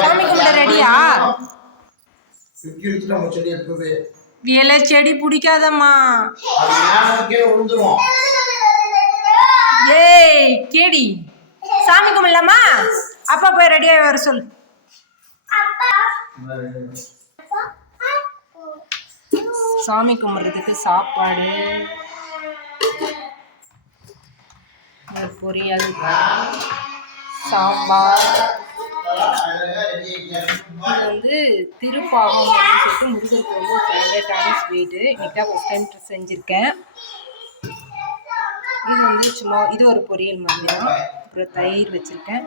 சாமி கும்பிட ரெடியா? இலை செடி பிடிக்காதம்மா. ஏய் கேடி. சாமி கும்பிடலாமா? அப்பா போய் ரெடியாக வர சொல் சாமி கும்பிட்றதுக்கு சாப்பாடு. பொரியல். சாம்பார். இது வந்து திருப்பாகம் அப்படின்னு சொல்லிட்டு முருகருக்கு வந்து ஃபேவரட்டான ஸ்வீட்டு இன்னைக்கு தான் ஃபஸ்ட் டைம் செஞ்சுருக்கேன். இது வந்து சும்மா இது ஒரு பொரியல் மாதிரி தான். அப்புறம் தயிர் வச்சுருக்கேன்.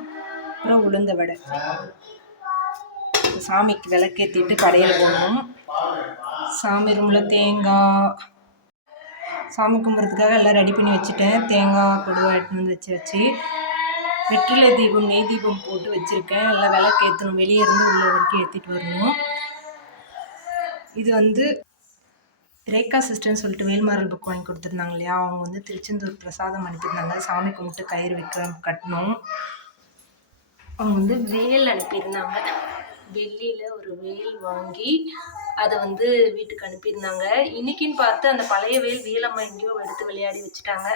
அப்புறம் உளுந்த வடை. சாமிக்கு விளக்கேற்றிட்டு கடையில் போகணும் சாமி ரூமில் தேங்காய். சாமி கும்பிட்றதுக்காக எல்லாம் ரெடி பண்ணி வச்சுட்டேன். தேங்காய் கொடுவா எடுத்துன்னு வந்து வச்சு வச்சு. வெற்றிலை தீபம் நெய் தீபம் போட்டு வச்சுருக்கேன். எல்லாம் விளக்கு ஏற்றணும் வெளியே இருந்து உள்ள வரைக்கும் ஏற்றிட்டு வரணும். இது வந்து ரேகா சிஸ்டர்னு சொல்லிட்டு வேல்மாரல் புக் வாங்கி கொடுத்துருந்தாங்க இல்லையா? அவங்க வந்து திருச்செந்தூர் பிரசாதம் அனுப்பியிருந்தாங்க. சாமி கும்பிட்டு கயிறு வைக்க கட்டணும். அவங்க வந்து வேல் அனுப்பியிருந்தாங்க. வெள்ளியில் ஒரு வேல் வாங்கி அதை வந்து வீட்டுக்கு அனுப்பியிருந்தாங்க. இன்னைக்குன்னு பார்த்து அந்த பழைய வேல் வீலம்மா எங்கேயோ எடுத்து விளையாடி வச்சுட்டாங்க.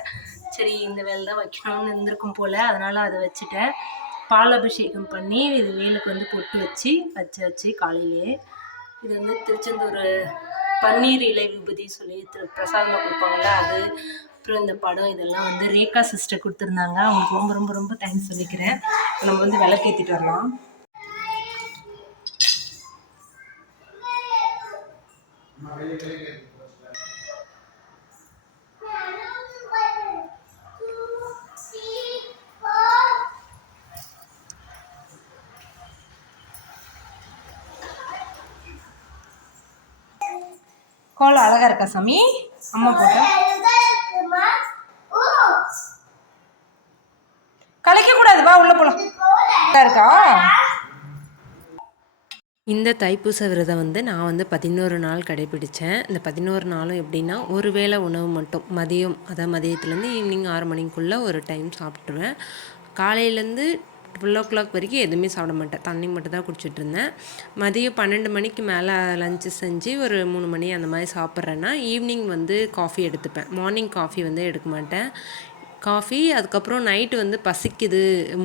சரி இந்த வேலை தான் வைக்கணும்னு இருந்திருக்கும் போல் அதனால் அதை வச்சுட்டேன். பால் அபிஷேகம் பண்ணி இது வேலுக்கு வந்து பொட்டு வச்சு வச்சாச்சு காலையிலே இது வந்து திருச்செந்தூர் பன்னீர் இலை விபதி சொல்லி திரு பிரசாதமாக கொடுப்பாங்கல்ல அது அப்புறம் இந்த படம் இதெல்லாம் வந்து ரேகா சிஸ்டர் கொடுத்துருந்தாங்க. அவங்களுக்கு ரொம்ப ரொம்ப ரொம்ப தேங்க்ஸ் சொல்லிக்கிறேன். நம்ம வந்து விளக்கேற்றிட்டு வரலாம். கோலம் அழகா இருக்கா சாமி? அம்மா போட்டா கலைக்க கூடாது வா உள்ள போலாம் அழகா இருக்கா இந்த தைப்பூச விரதம் வந்து நான் வந்து பதினோரு நாள் கடைபிடித்தேன் இந்த பதினோரு நாளும் எப்படின்னா ஒரு வேளை உணவு மட்டும் மதியம் அதான் மதியத்துலேருந்து ஈவினிங் ஆறு மணிக்குள்ளே ஒரு டைம் சாப்பிட்ருவேன் காலையிலேருந்து டுவெல் ஓ கிளாக் வரைக்கும் எதுவுமே சாப்பிட மாட்டேன். தண்ணி மட்டும் தான் குடிச்சிட்டு இருந்தேன். மதியம் பன்னெண்டு மணிக்கு மேலே லஞ்சு செஞ்சு ஒரு மூணு மணி அந்த மாதிரி சாப்பிட்றேன்னா ஈவினிங் வந்து காஃபி எடுத்துப்பேன். மார்னிங் காஃபி வந்து எடுக்க மாட்டேன். காஃபி அதுக்கப்புறம் நைட்டு வந்து பசிக்குது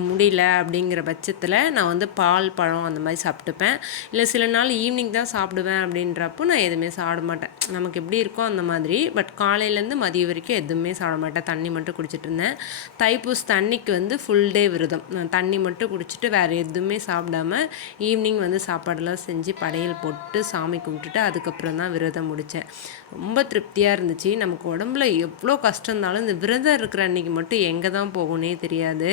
முடியல அப்படிங்கிற பட்சத்தில் நான் வந்து பால் பழம் அந்த மாதிரி சாப்பிட்டுப்பேன். இல்லை சில நாள் ஈவினிங் தான் சாப்பிடுவேன் அப்படின்றப்போ நான் எதுவுமே சாப்பிட மாட்டேன். நமக்கு எப்படி இருக்கோ அந்த மாதிரி. பட் காலையிலேருந்து மதியம் வரைக்கும் எதுவுமே சாப்பிட மாட்டேன். தண்ணி மட்டும் குடிச்சிட்டு இருந்தேன். தைப்பூஸ் தண்ணிக்கு வந்து ஃபுல் டே விரதம். நான் தண்ணி மட்டும் குடிச்சிட்டு வேறு எதுவுமே சாப்பிடாம ஈவினிங் வந்து சாப்பாடெல்லாம் செஞ்சு படையல் போட்டு சாமி கும்பிட்டுட்டு அதுக்கப்புறம் தான் விரதம் முடித்தேன் ரொம்ப திருப்தியாக இருந்துச்சு. நமக்கு உடம்புல எவ்வளோ கஷ்டம் இருந்தாலும் இந்த விரதம் இருக்கிற அன்னைக்கு மட்டும் எங்கே தான் போகும்னே தெரியாது.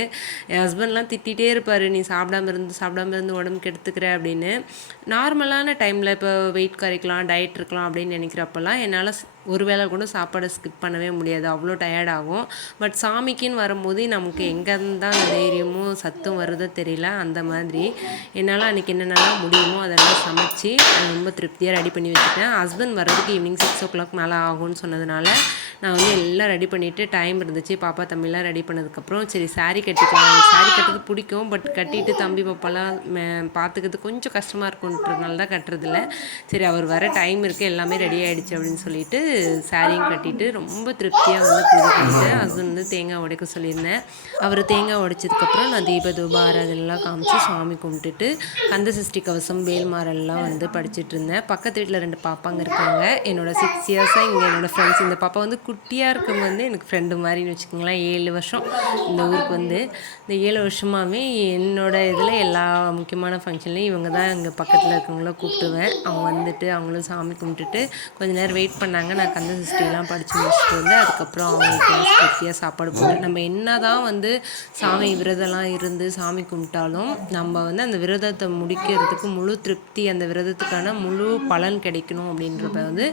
என் ஹஸ்பண்ட்லாம் திட்டிகிட்டே இருப்பார் நீ சாப்பிடாம இருந்து சாப்பிடாம இருந்து உடம்புக்கு எடுத்துக்கிற அப்படின்னு. நார்மலான டைமில் இப்போ வெயிட் குறைக்கலாம் டயட் இருக்கலாம் அப்படின்னு நினைக்கிறப்பெல்லாம் என்னால் ஒரு வேளை கூட சாப்பாடை ஸ்கிப் பண்ணவே முடியாது. அவ்வளோ டயர்டாகும் ஆகும். பட் சாமிக்குன்னு வரும்போது நமக்கு எங்கேருந்து தான் அந்த தைரியமும் சத்தும் வருதோ தெரியல. அந்த மாதிரி என்னால் அன்றைக்கி என்னென்னலாம் முடியுமோ அதெல்லாம் சமைச்சு ரொம்ப திருப்தியாக ரெடி பண்ணி வச்சுட்டேன். ஹஸ்பண்ட் வர்றதுக்கு ஈவினிங் சிக்ஸ் ஓ கிளாக் மேலே ஆகும்னு சொன்னதுனால நான் வந்து எல்லாம் ரெடி பண்ணிவிட்டு டைம் இருந்துச்சு. பாப்பா தம்பிலாம் ரெடி பண்ணதுக்கப்புறம் சரி சாரீ கட்டிக்கலாம். எனக்கு கட்டுறது பிடிக்கும். பட் கட்டிட்டு தம்பி பாப்பாலாம் பார்த்துக்கிறது கொஞ்சம் கஷ்டமாக இருக்குன்றதுனால தான் கட்டுறதில்ல. சரி அவர் வர டைம் இருக்குது எல்லாமே ரெடி ஆகிடுச்சு அப்படின்னு சொல்லிட்டு சாரியும் கட்டிட்டு ரொம்ப திருப்தியாக வந்து பூஜை பண்ணிட்டேன் ஹஸ்பண்ட் வந்து தேங்காய் உடைக்க சொல்லியிருந்தேன். அவர் தேங்காய் உடைச்சதுக்கப்புறம் நான் தீப தூப ஆராதனைலாம் காமிச்சு சாமி கும்பிட்டுட்டு கந்த சஷ்டி கவசம் வேல்மாரெல்லாம் வந்து படிச்சுட்டு இருந்தேன். பக்கத்து வீட்டில் ரெண்டு பாப்பாங்க இருக்காங்க. என்னோட சிக்ஸ் இயர்ஸாக இங்கே என்னோட ஃப்ரெண்ட்ஸ் இந்த பாப்பா வந்து குட்டியாக இருக்கும் வந்து எனக்கு ஃப்ரெண்டு மாதிரின்னு வச்சுக்கோங்களேன். ஏழு வருஷம் இந்த ஊருக்கு வந்து. இந்த ஏழு வருஷமாகவே என்னோட இதில் எல்லா முக்கியமான ஃபங்க்ஷன்லையும் இவங்க தான் எங்கள் பக்கத்தில் இருக்கவங்கள கூப்பிட்டுவேன் அவங்க வந்துட்டு அவங்களும் சாமி கும்பிட்டுட்டு கொஞ்ச நேரம் வெயிட் பண்ணாங்க. நான் கந்த சிஸ்டிலாம் படித்து முடிச்சுட்டு வந்து அதுக்கப்புறம் அவங்களுக்கு திருப்தியாக சாப்பாடு போட்டு நம்ம என்ன தான் வந்து சாமி விரதம்லாம் இருந்து சாமி கும்பிட்டாலும் நம்ம வந்து அந்த விரதத்தை முடிக்கிறதுக்கு முழு திருப்தி அந்த விரதத்துக்கான முழு பலன் கிடைக்கணும் அப்படின்றப்ப வந்து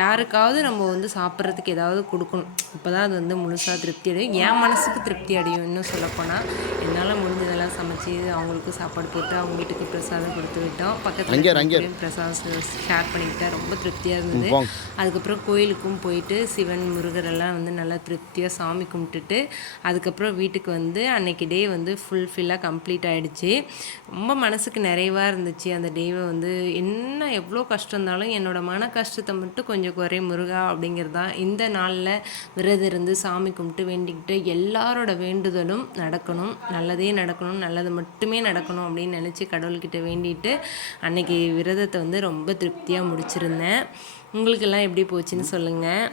யாருக்காவது நம்ம வந்து சாப்பிட்றதுக்கு ஏதாவது கொடுக்கணும். அப்போ தான் அது வந்து முழுசாக திருப்தி அடையும். என் மனசுக்கு திருப்தி அடையும் இன்னும் சொல்லப்போனால் என்னால் முடிஞ்சதெல்லாம் எல்லாம் சமைச்சு அவங்களுக்கும் சாப்பாடு போட்டு அவங்க வீட்டுக்கு பிரசாதம் கொடுத்து விட்டோம். பக்கத்தில். பிரசாதம் ஷேர் பண்ணிக்கிட்டேன் ரொம்ப திருப்தியாக இருந்தது. அதுக்கப்புறம் கோயிலுக்கும் போயிட்டு சிவன் முருகர் எல்லாம் வந்து நல்லா திருப்தியாக சாமி கும்பிட்டுட்டு அதுக்கப்புறம் வீட்டுக்கு வந்து அன்னைக்கு டே வந்து ஃபுல்ஃபில்லாக கம்ப்ளீட் ஆயிடுச்சு. ரொம்ப மனசுக்கு நிறைவாக இருந்துச்சு. அந்த டேவை வந்து என்ன எவ்வளோ கஷ்டம் இருந்தாலும் என்னோட மன கஷ்டத்தை மட்டும் கொஞ்சம் குறை முருகா அப்படிங்கிறது தான் இந்த நாளில் விரதம் இருந்து சாமி கும்பிட்டு வேண்டிக்கிட்டு எல்லாரோட வேண்டுதலும் நடக்கணும். நல்லதே நடக்கணும் நல்லது மட்டுமே நடக்கணும் அப்படின்னு நினச்சி கடவுள்கிட்ட வேண்டிட்டு அன்னைக்கு விரதத்தை வந்து ரொம்ப திருப்தியாக முடிச்சிருந்தேன். உங்களுக்கெல்லாம் எப்படி போச்சுன்னு சொல்லுங்கள்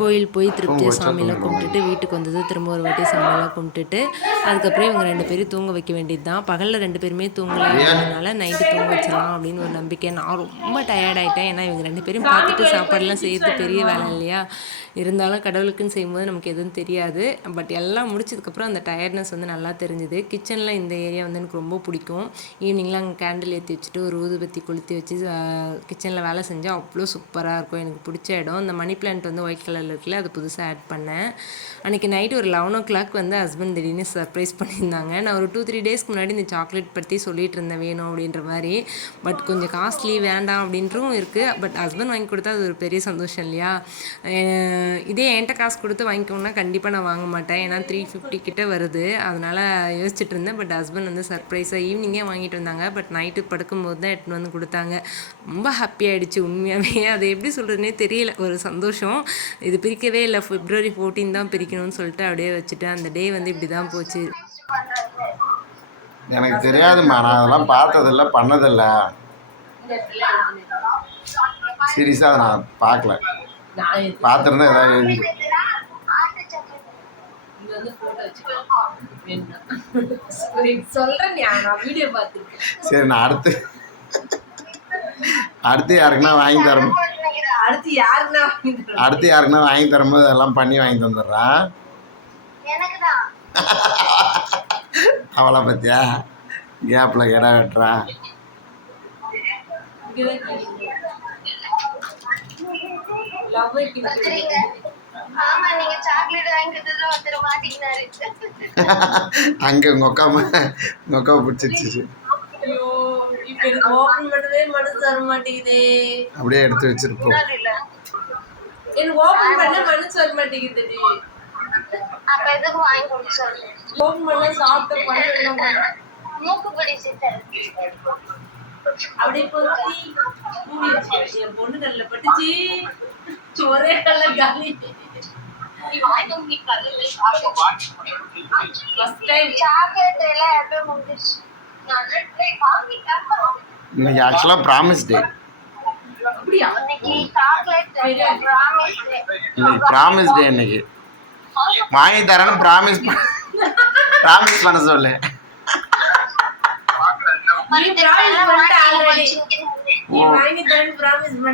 கோயில் போய் திருப்தியாக சாமியெல்லாம் கும்பிட்டுட்டு வீட்டுக்கு வந்தது திரும்ப ஒரு வாட்டி சாமியெல்லாம் கும்பிட்டுட்டு அதுக்கப்புறம் இவங்க ரெண்டு பேரும் தூங்க வைக்க வேண்டியது தான் பகலில் ரெண்டு பேருமே தூங்கல அதனால நைட்டு தூங்க வச்சிடலாம் அப்படின்னு ஒரு நம்பிக்கை நான் ரொம்ப டயர்ட் ஆயிட்டேன். ஏன்னா இவங்க ரெண்டு பேரும் பார்த்துட்டு சாப்பாடுலாம் செய்யறது பெரிய வேலை இல்லையா? இருந்தாலும் கடவுளுக்குன்னு செய்யும்போது நமக்கு எதுவும் தெரியாது. பட் எல்லாம் முடிச்சதுக்கப்புறம் அந்த டயர்ட்னஸ் வந்து நல்லா தெரிஞ்சுது. கிச்சனில் இந்த ஏரியா வந்து எனக்கு ரொம்ப பிடிக்கும். ஈவினிங்லாம் அங்கே கேண்டில் ஏற்றி வச்சுட்டு ஒரு ஊதுபத்தி கொளுத்தி வச்சு கிச்சனில் வேலை செஞ்சால் அவ்வளோ சூப்பராக இருக்கும். எனக்கு பிடிச்ச இடம். இந்த மணி பிளான்ட் வந்து ஒயிட் கலரில் இருக்குல்ல அது புதுசாக ஆட் பண்ணேன். அன்றைக்கி நைட்டு ஒரு லெவன் ஓ கிளாக் வந்து ஹஸ்பண்ட் திடீர்னு சர்ப்ரைஸ் பண்ணியிருந்தாங்க. நான் ஒரு டூ த்ரீ டேஸ்க்கு முன்னாடி இந்த சாக்லேட் பற்றி சொல்லிட்டு இருந்தேன் வேணும் அப்படின்ற மாதிரி. பட் கொஞ்சம் காஸ்ட்லி வேண்டாம் அப்படின்றும் இருக்குது பட் ஹஸ்பண்ட் வாங்கி கொடுத்தா அது ஒரு பெரிய சந்தோஷம் இல்லையா? இதே என்கிட்ட காசு கொடுத்து வாங்கிக்கோன்னா கண்டிப்பாக நான் வாங்க மாட்டேன். ஏன்னா த்ரீ ஃபிஃப்டி கிட்டே வருது. அதனால் யோசிச்சுட்டு இருந்தேன். பட் ஹஸ்பண்ட் வந்து சர்ப்ரைஸாக ஈவினிங்கே வாங்கிட்டு வந்தாங்க பட் நைட்டு படுக்கும்போது தான் எடுத்துன்னு வந்து கொடுத்தாங்க. ரொம்ப ஹாப்பியாகிடுச்சு உண்மையாகவே அது எப்படி சொல்கிறதுனே தெரியல. ஒரு சந்தோஷம் இது பிரிக்கவே இல்லை. பிப்ரவரி ஃபோர்டீன் தான் பிரிக்கணும்னு சொல்லிட்டு அப்படியே வச்சுட்டேன் அந்த டே வந்து இப்படி தான் போச்சு. எனக்கு தெரியாதும்மா. நான் அதெல்லாம் பார்த்ததில்ல பண்ணதில்ல. சீரியஸாக அதை நான் பார்க்கல. பார்த்துருந்தா ஏதாவது எழுதி சொல்றேன் நான் வீடியோ பார்த்துருக்கேன். சரி நான் அடுத்து அடுத்து யாருக்குன்னா வாங்கி தரும் அடுத்து யாருன்னா வாங்கி? அடுத்து யாருக்குன்னா வாங்கி தரும்போது எல்லாம் பண்ணி வாங்கி தந்துடுறான் அவளை பத்தியா? கேப்பில் கிடா வெட்டுறா. Love it கிட்ட ஆமா நீங்க சாக்லேட் எனக்கு ஓபன் பண்ணவே மனசு வர மாட்டேங்குதே. அப்படியே எடுத்து வச்சிருப்போம். இல்ல எனக்கு ஓபன் பண்ண மனசு வர மாட்டேங்குதுடி. அப்ப எதுக்கு வாங்கி கொடுக்க சொல்லு? ஓபன் பண்ண சாப்பிட்ட பண்ண அப்படியே வச்சு என் பொண்ணு கல்ல பட்டுச்சு. ஒரே கல்ல காலி. ஃபர்ஸ்ட் டைம் சாக்லேட் எல்லாம் எப்போ முடிஞ்சிருச்சு? இன்னைக்கு ஆக்சுவலாக ப்ராமிஸ் டே இன்னைக்கு ப்ராமிஸ் டே இன்னைக்கு. வாங்கி தரேன்னு ப்ராமிஸ் ப்ராமிஸ் பண்ண சொல்லு.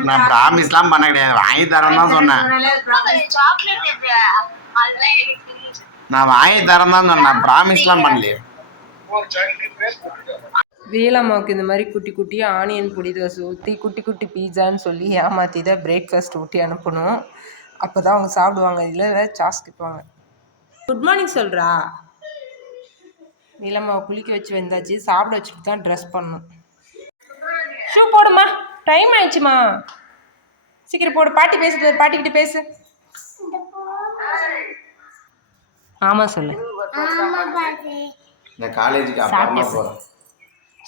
நான் ப்ராமிஸ்லாம் பண்ண கிடையாது. வாங்கி தரேன்னு தான் சொன்னேன். நான் வாங்கி தரேன் தான் சொன்னேன். ப்ராமிஸ்லாம் பண்ணலையே. வேலம்மாவுக்கு இந்த மாதிரி குட்டி குட்டி ஆனியன் பொடி தோசை ஊற்றி குட்டி குட்டி பீஸான்னு சொல்லி ஏமாற்றி தான் பிரேக்ஃபாஸ்ட் ஊட்டி அனுப்பணும். அப்போ தான் அவங்க சாப்பிடுவாங்க. இதில் வேறு சாஸ் கேட்பாங்க. குட் மார்னிங் சொல்கிறா நீலம்மாவை குளிக்க வச்சு வந்தாச்சு. சாப்பிட வச்சுட்டு தான் ட்ரெஸ் பண்ணணும். ஷூ போடுமா டைம் ஆயிடுச்சுமா. சீக்கிரம் போடு. பாட்டி பேசுறது பாட்டிக்கிட்ட பேசு. ஆமாம் சொல்லு. இந்த காலேஜுக்கு அப்புறமா போகிறேன்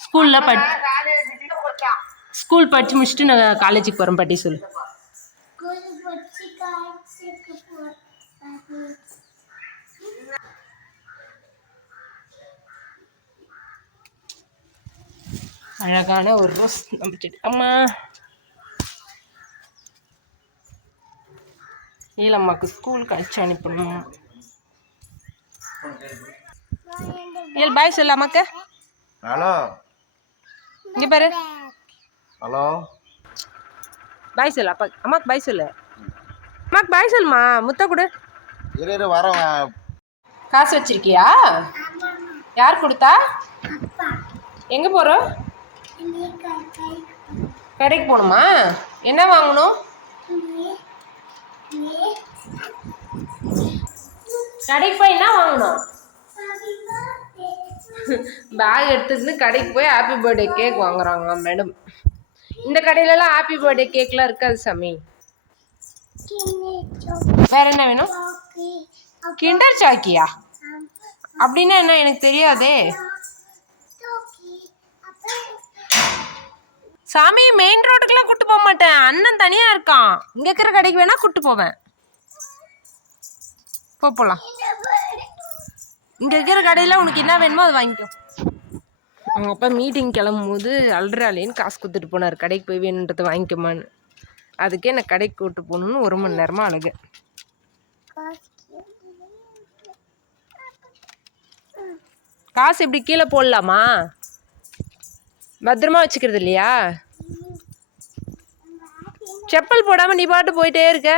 ஸ்கூலில் படி ஸ்கூல் படித்து முடிச்சுட்டு நான் காலேஜுக்கு போகிறேன் பாட்டி சொல்லு. அழகான ஒரு ரோஸ் நம்ம செடி அம்மா. ஏலம்மாக்கு ஸ்கூலுக்கு அடிச்சு அனுப்பணும். ஏல் பாய் சொல்லு அம்மாக்கு ஹலோ. இங்கே பாரு. ஹலோ. பாய் சொல்லு அப்பா. அம்மாக்கு பாய் சொல்லு. அம்மாக்கு பாய் சொல்லுமா முத்த கொடு. இரு இரு வரேன் காசு வச்சிருக்கியா? யார் கொடுத்தா? எங்கே போகிறோம் கடைக்கு போகணுமா? என்ன வாங்கணும்? கடைக்கு போய் என்ன வாங்கணும்? பேக் எடுத்துட்டு கடைக்கு போய் ஹாப்பி பர்த்டே கேக் வாங்குறாங்க மேடம் இந்த கடையிலலாம் ஹாப்பி பர்த்டே கேக்லாம் இருக்காது சாமி. வேற என்ன வேணும்? கிண்டர் சாக்கியா அப்படின்னா என்ன? எனக்கு தெரியாதே. சாமி மெயின் ரோட்டுக்குலாம் கூட்டு போக மாட்டேன். அண்ணன் தனியா இருக்கான். இங்க இருக்கிற கடைக்கு வேணா கூட்டு போவேன். போலாம். இங்க இருக்கிற கடையில உனக்கு என்ன வேணுமோ அதை வாங்கிக்கோ. அவங்க அப்பா மீட்டிங் கிளம்பும் போது அல்றாலேன்னு காசு கொடுத்துட்டு போனார். கடைக்கு போய் வேணுன்றதை வாங்கிக்கோமான்னு. அதுக்கே நான் கடைக்கு கூட்டு போகணுன்னு ஒரு மணி நேரமா அழுக. காசு இப்படி கீழே போடலாமா? பத்திரமா வச்சுக்கிறது இல்லையா? செப்பல் போடாம நீ பாட்டு போயிட்டே இருக்க.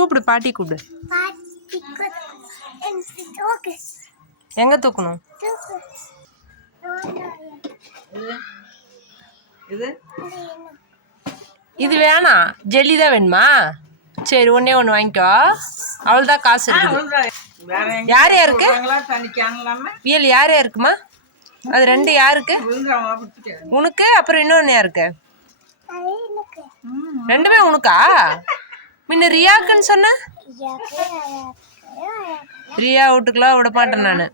கூப்பிடு பாட்டி கூப்பிடு. எங்க தூக்கணும்? இது? வேணாம் ஜெல்லி தான் வேணுமா? சரி ஒண்ணே ஒன்று வாங்கிக்கோ. அவ்வளோதான் காசு இருக்குது. யார் யாருக்கு? வியல் யார் யாருக்குமா? அது ரெண்டு யாருக்கு? உனக்கு அப்புறம் இன்னொன்று யாருக்கு? ரெண்டுமே உனக்கா? முன்ன ரியாக்குன்னு சொன்ன ரியா வீட்டுக்குலாம் விட மாட்டேன் நான்